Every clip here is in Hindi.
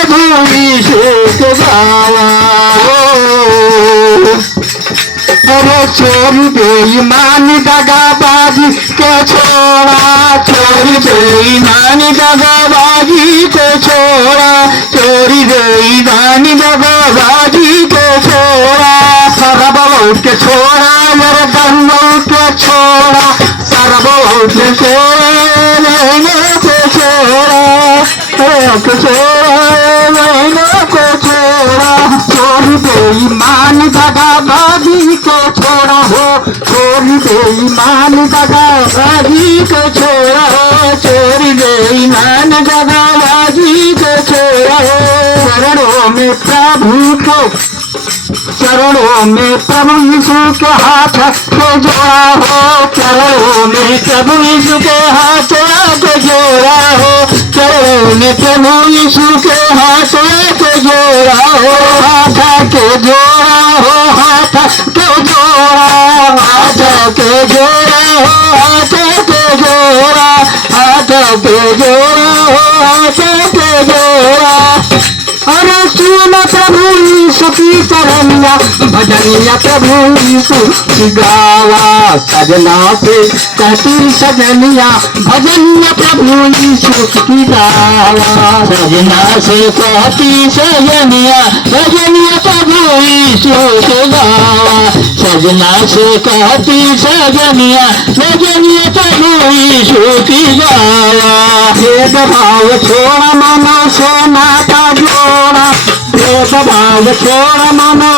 प्रभु यीशु के गावा। अरे चोरी बेईमानी दगाबाजी के छोड़ा, चोरी बेईमानी दगाबाजी के छोड़ा, चोरी बेईमानी दगाबाजी के छोड़ा, सरबलों के छोड़ा, मेरे गन्नों के छोड़ा, सरबलों के छोड़ा, महीनों के छोड़ा, के छोड़ा, महीनों के छोड़ा, चोरी बेईमानी दगाबाजी को छोड़ा हो, चोरी बेईमानी दगाबाजी को छोड़ा हो, चोरी बेईमानी दगाबाजी को छोड़ा हो। चरणों में प्रभु को, चरणों में प्रभु यीशु के हाथ को जोड़ा हो, चरणों में प्रभु यीशु के हाथ को जोड़ा हो, चरणों में प्रभु यीशु के हाथ को जोड़ा हो, हाथ के जोड़ा हो, हाथ के जोड़ा, हाथ के जोड़ा हो, हाथ के जोड़ा, हाथ के जोड़ा हो, हाथ के जोड़ा। अरे सुन प्रभु यीशु की चरनिया, भजनिया प्रभु यीशु की गावा, सजना से कहती सजनिया, भजनिया प्रभु यीशु की गावा, सजना से कहती सजनिया, भजनिया प्रभु यीशु की गावा, सजना से कहती सजनिया, भजनिया प्रभु यीशु की गावा। भेदभाव छोड़ा मानो सोना का जोड़ा, भेदभाव छोड़ा मानो,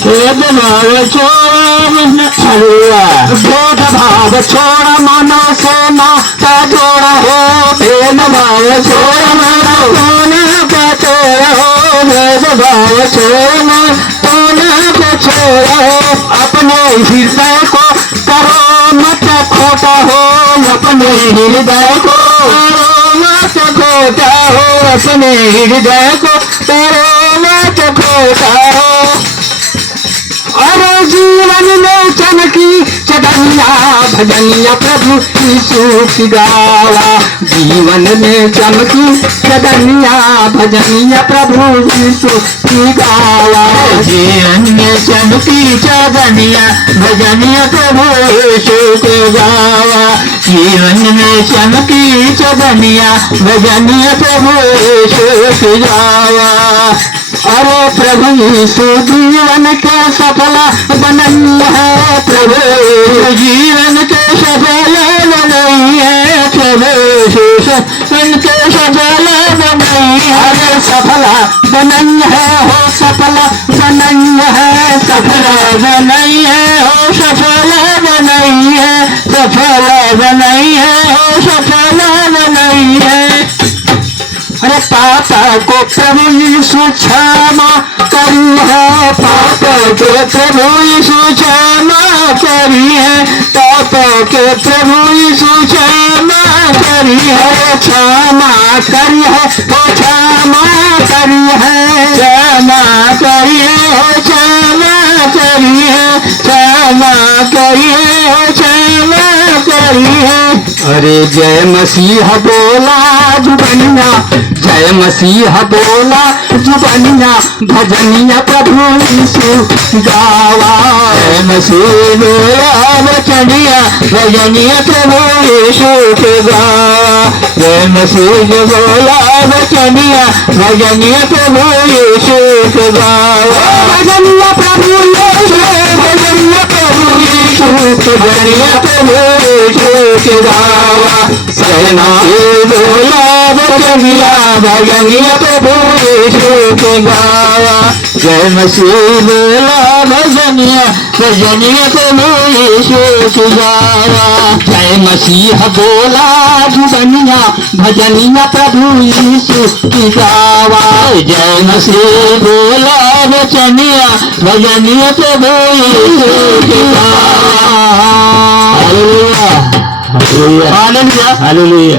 भेदभाव छोड़ा, भेदभाव छोड़ा मानो सोना का जोड़ा हो, भेदभाव छोड़ा मानो सोना का जोड़ा हो, भेदभाव छोड़ा सोना का छोड़ा हो। अपने हृदय को करो मत खोटा हो, अपने हृदय को करो मत खोटा हो, अपने हृदय को करो मत खोटा हो। अरे जीवन में चमकी चदनिया, भजनिया प्रभु यीशु की गावा, जीवन में चमकी चदनिया, भजनिया प्रभु यीशु की गावा, जीवन में चमकी चदनिया, भजनिया प्रभु यीशु की गावा, जीवन में चमकी चदनिया, भजनिया प्रभु यीशु की गावा। अरे प्रभु यीशु जीवन के सफल बनई है, प्रभु जीवन के सफल बनई है, प्रभु जीवन के सफल बनई है। अरे सफल बनई है हो, सफल बनई है, सफल बनई है हो, सफल बनई है, सफल बनई है हो, सफल बनई है। अरे पापा को प्रभु यीशु क्षमा करी है, पापा के प्रभु यीशु क्षमा करी है, पापा के प्रभु यीशु क्षमा करी है, क्षमा करी है, क्षमा करी है, क्षमा करी है, क्षमा करी है, क्षमा करी है, क्षमा करी है। अरे जय मसीह बोला जुबनिया, जय मसीह बोला जुबनिया, भजनिया प्रभु यीशु गावा, जय मसीह बोला वचनिया, भजनिया प्रभु यीशु के गावा, जय मसीह बोला वचनिया, भजनिया प्रभु यीशु के गावा, भजनिया प्रभु यीशु, भजनिया प्रभु यीशु, भजनिया प्रभु यीशु के गावा, सजना बोला वचनिया, भजनिया प्रभु यीशु के गावा, जय मसीह बोला भजनिया, भजनिया प्रभु यीशु के गावा, जय मसीह बोला जुबनिया, भजनिया प्रभु यीशु की गावा, जय मसीह बोला वचनिया, भजनिया प्रभु यीशु की गावा। Hallelujah, hallelujah, hallelujah.